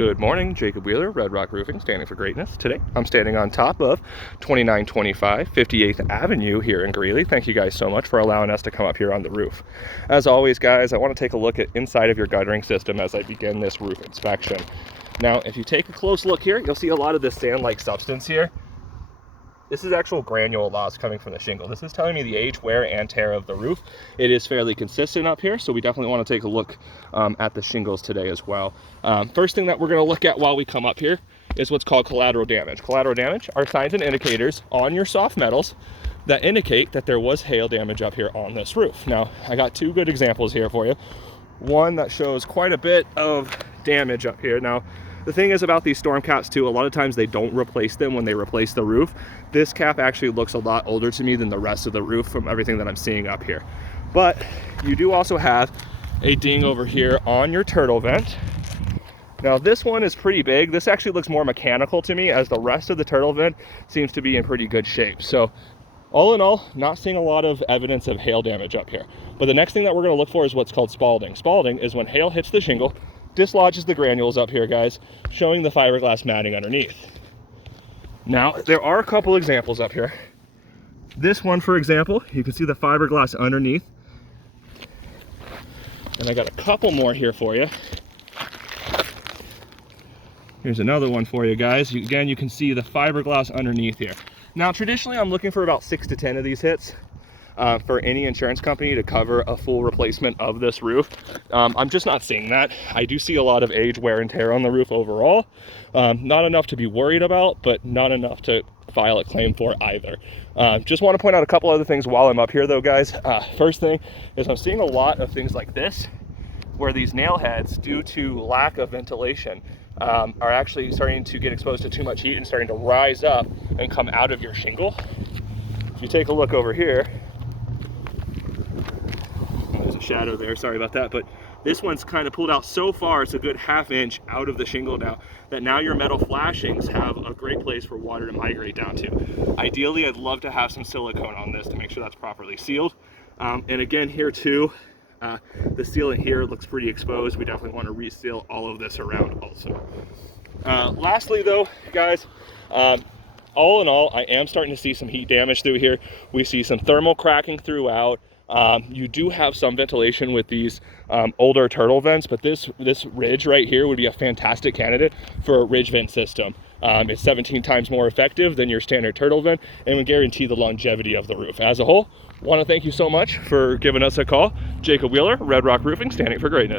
Good morning, Jacob Wheeler, Red Rock Roofing, standing for greatness. Today, I'm standing on top of 2925 58th Avenue here in Greeley. Thank you guys so much for allowing us to come up here on the roof. As always, guys, I want to take a look at inside of your guttering system as I begin this roof inspection. Now, if you take a close look here, you'll see a lot of this sand-like substance here. This is actual granule loss coming from the shingle. This is telling me the age, wear, and tear of the roof. It is fairly consistent up here, so we definitely want to take a look at the shingles today as well. First thing that we're going to look at while we come up here is what's called collateral damage. Collateral damage are signs and indicators on your soft metals that indicate that there was hail damage up here on this roof. Now, I got two good examples here for you. One that shows quite a bit of damage up here. Now, the thing is about these storm caps too, a lot of times they don't replace them when they replace the roof. This cap actually looks a lot older to me than the rest of the roof from everything that I'm seeing up here. But you do also have a ding over here on your turtle vent. Now this one is pretty big. This actually looks more mechanical to me, as the rest of the turtle vent seems to be in pretty good shape. So all in all, not seeing a lot of evidence of hail damage up here. But the next thing that we're going to look for is what's called spalding. Spalding is when hail hits the shingle, dislodges the granules up here, guys, showing the fiberglass matting underneath. Now, there are a couple examples up here. This one, for example, you can see the fiberglass underneath. And I got a couple more here for you. Here's another one for you guys. Again, you can see the fiberglass underneath here. Now, traditionally, I'm looking for about 6 to 10 of these hits for any insurance company to cover a full replacement of this roof. I'm just not seeing that. I do see a lot of age, wear, and tear on the roof overall. Not enough to be worried about, but not enough to file a claim for either. Just want to point out a couple other things while I'm up here, though, guys. First thing is I'm seeing a lot of things like this, where these nail heads, due to lack of ventilation, are actually starting to get exposed to too much heat and starting to rise up and come out of your shingle. If you take a look over here, there's a shadow there, sorry about that, but this one's kind of pulled out so far, it's a good ½ inch out of the shingle now, that now your metal flashings have a great place for water to migrate down to. Ideally, I'd love to have some silicone on this to make sure that's properly sealed. And again, here too, the sealant here looks pretty exposed. We definitely want to reseal all of this around also. Lastly though, guys, all in all, I am starting to see some heat damage through here. We see some thermal cracking throughout. You do have some ventilation with these older turtle vents, but this ridge right here would be a fantastic candidate for a ridge vent system. It's 17 times more effective than your standard turtle vent and would guarantee the longevity of the roof. As a whole, want to thank you so much for giving us a call. Jacob Wheeler, Red Rock Roofing, standing for greatness.